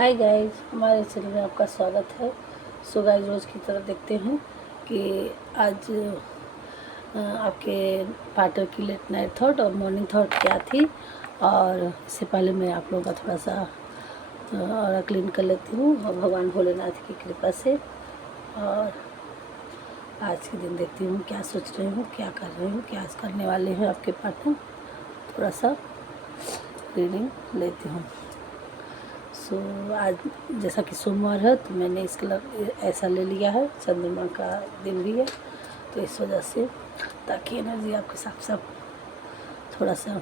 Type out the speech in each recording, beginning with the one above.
Hi guys, हमारे channel में आपका स्वागत है। सो गाइस, रोज़ की तरह देखते हैं कि आज आपके पार्टनर की लेट नाइट थॉट और मॉर्निंग थॉट क्या थी। और इससे पहले मैं आप लोगों का थोड़ा सा और क्लीन कर लेती हूँ भगवान भोलेनाथ की कृपा से। और आज के दिन देखती हूँ क्या सोच रही हूँ, क्या कर रही हूँ, क्या करने वाले हैं आपके पार्टनर। थोड़ा सा रीडिंग लेती हूँ। सो आज जैसा कि सोमवार है तो मैंने इस कलर ऐसा ले लिया है, चंद्रमा का दिन भी है तो इस वजह से, ताकि एनर्जी आपके साथ सब थोड़ा सा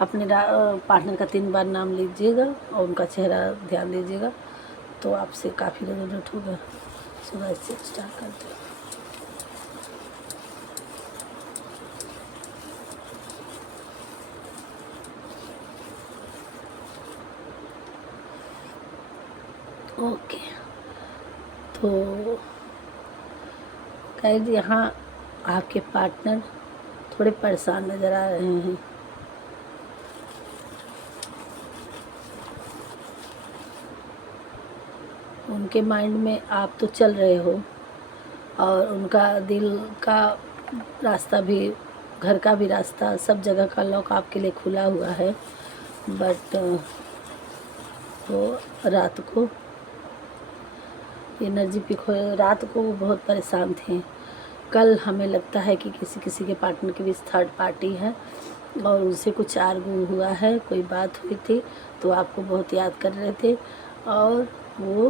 अपने पार्टनर का 3 बार नाम लीजिएगा और उनका चेहरा ध्यान दीजिएगा तो आपसे काफ़ी रेजोनेट होगा। सो इससे स्टार्ट करते हैं। ओके, तो गाइस यहाँ आपके पार्टनर थोड़े परेशान नज़र आ रहे हैं। उनके माइंड में आप तो चल रहे हो और उनका दिल का रास्ता भी, घर का भी रास्ता, सब जगह का लॉक आपके लिए खुला हुआ है। बट वो रात को एनर्जी पिक हो, रात को वो बहुत परेशान थे। कल हमें लगता है कि किसी के पार्टनर के बीच थर्ड पार्टी है और उनसे कुछ आर्गू हुआ है, कोई बात हुई थी तो आपको बहुत याद कर रहे थे और वो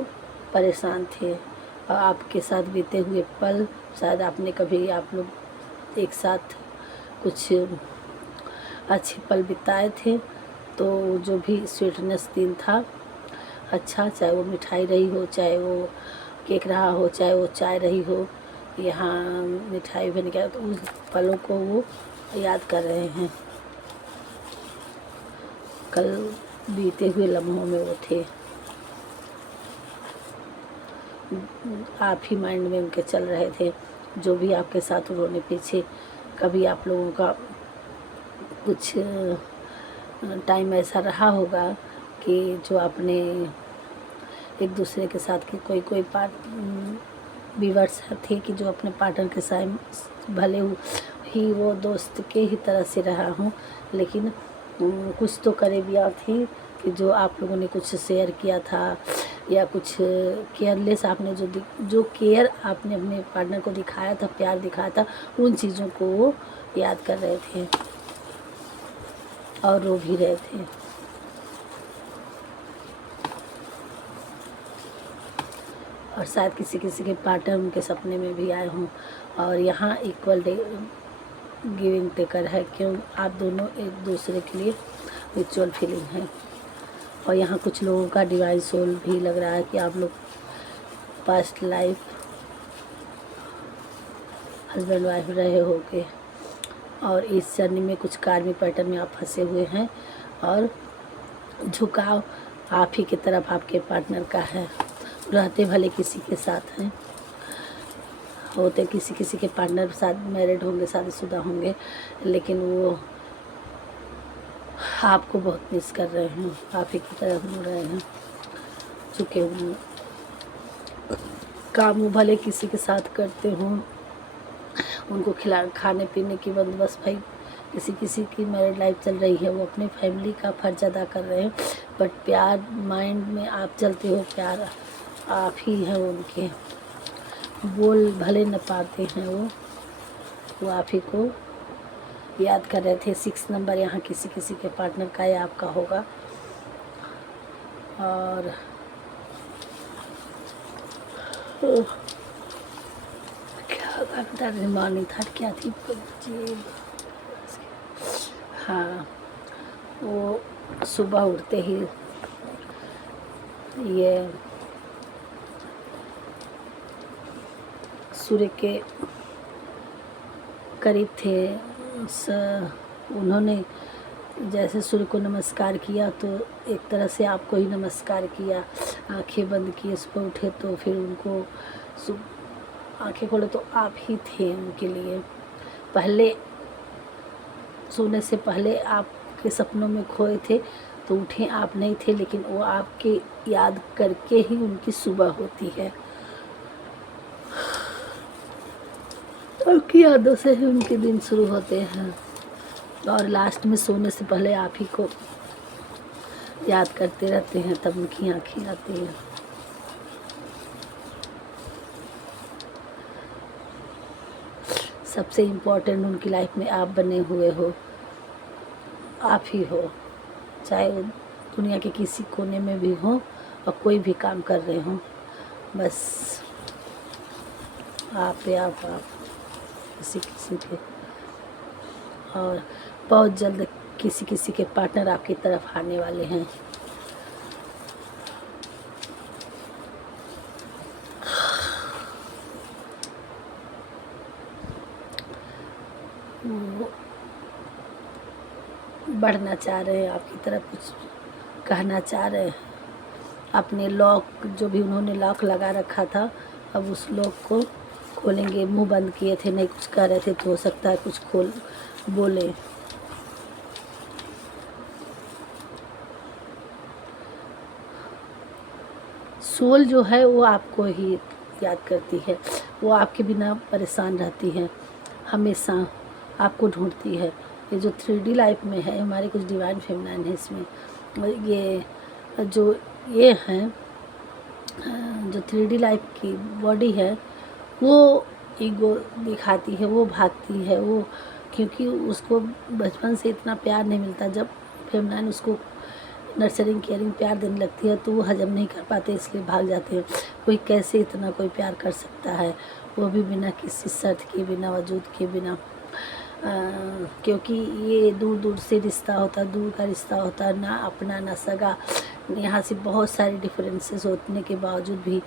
परेशान थे। और आपके साथ बीते हुए पल, शायद आपने कभी आप लोग एक साथ कुछ अच्छे पल बिताए थे, तो जो भी स्वीटनेस दिन था अच्छा, चाहे वो मिठाई रही हो, चाहे वो केक रहा हो, चाहे वो चाय रही हो, यहाँ मिठाई बन गया, तो उस पलों को वो याद कर रहे हैं। कल बीते हुए लम्हों में वो थे, आप ही माइंड में उनके चल रहे थे। जो भी आपके साथ उन्होंने पीछे कभी आप लोगों का कुछ टाइम ऐसा रहा होगा कि जो आपने एक दूसरे के साथ की कोई व्यूअर्स थे कि जो अपने पार्टनर के साथ भले ही वो दोस्त के ही तरह से रहा हूँ, लेकिन कुछ तो करीबियाँ थी कि जो आप लोगों ने कुछ शेयर किया था या कुछ केयरलेस आपने जो केयर आपने अपने पार्टनर को दिखाया था, प्यार दिखाया था, उन चीज़ों को वो याद कर रहे थे और रो भी रहे थे। और शायद किसी के पार्टनर उनके सपने में भी आए हों। और यहाँ इक्वल गिविंग टेकर है, क्यों आप दोनों एक दूसरे के लिए म्यूचुअल फीलिंग है। और यहाँ कुछ लोगों का डिवाइन सोल भी लग रहा है कि आप लोग पास्ट लाइफ हस्बैंड वाइफ रहे होगे और इस जर्नी में कुछ कार्मिक पैटर्न में आप फंसे हुए हैं और झुकाव आप ही की तरफ आपके पार्टनर का है। रहते भले किसी के साथ हैं, होते किसी के पार्टनर साथ मैरिड होंगे, शादीशुदा होंगे, लेकिन वो आपको बहुत मिस कर रहे हैं, आप ही की तरफ हो रहे हैं, झुके हुए। काम भले किसी के साथ करते हों, उनको खाने पीने की बंदोबस्त, भाई किसी की मैरिड लाइफ चल रही है, वो अपनी फैमिली का फर्ज अदा कर रहे हैं। बट प्यार माइंड में आप चलते हो, प्यार आप ही हैं उनके, बोल भले न पाते हैं वो आप ही को याद कर रहे थे। 6 नंबर यहाँ किसी के पार्टनर का या आपका होगा। और क्या बता रहे, मॉर्निंग था क्या थी जी? हाँ, वो सुबह उठते ही ये सूर्य के करीब थे, उन्होंने जैसे सूर्य को नमस्कार किया तो एक तरह से आपको ही नमस्कार किया। आंखें बंद किए, सुबह उठे तो फिर उनको आंखें खोले तो आप ही थे उनके लिए। पहले सोने से पहले आप आपके सपनों में खोए थे तो उठे आप नहीं थे, लेकिन वो आपके याद करके ही उनकी सुबह होती है, आपकी यादों से ही उनके दिन शुरू होते हैं। और लास्ट में सोने से पहले आप ही को याद करते रहते हैं, तब उनकी आँखें आती हैं। सबसे इम्पोर्टेंट उनकी लाइफ में आप बने हुए हो, आप ही हो, चाहे वो दुनिया के किसी कोने में भी हो और कोई भी काम कर रहे हो, बस आप किसी किसी के। और बहुत जल्द किसी किसी के पार्टनर आपकी तरफ आने वाले हैं। वो बढ़ना चाह रहे हैं आपकी तरफ, कुछ कहना चाह रहे हैं। अपने लॉक, जो भी उन्होंने लॉक लगा रखा था, अब उस लॉक को खोलेंगे। मुंह बंद किए थे, नहीं कुछ कह रहे थे, तो हो सकता है कुछ खोल बोले। सोल जो है वो आपको ही याद करती है, वो आपके बिना परेशान रहती है, हमेशा आपको ढूंढती है। ये जो 3D लाइफ में है, हमारे कुछ डिवाइन फेमिनाइन है इसमें। ये जो ये हैं, जो 3D लाइफ की बॉडी है, वो ईगो दिखाती है, वो भागती है, वो क्योंकि उसको बचपन से इतना प्यार नहीं मिलता। जब फेमिनाइन उसको नर्सरिंग केयरिंग प्यार देने लगती है तो वो हजम नहीं कर पाते, इसलिए भाग जाते हैं। कोई कैसे इतना कोई प्यार कर सकता है, वो भी बिना किसी शर्त के, बिना वजूद के, बिना क्योंकि ये दूर दूर से रिश्ता होता, दूर का रिश्ता होता, ना अपना ना सगा। यहाँ से बहुत सारे डिफरेंसेस होने के बावजूद भी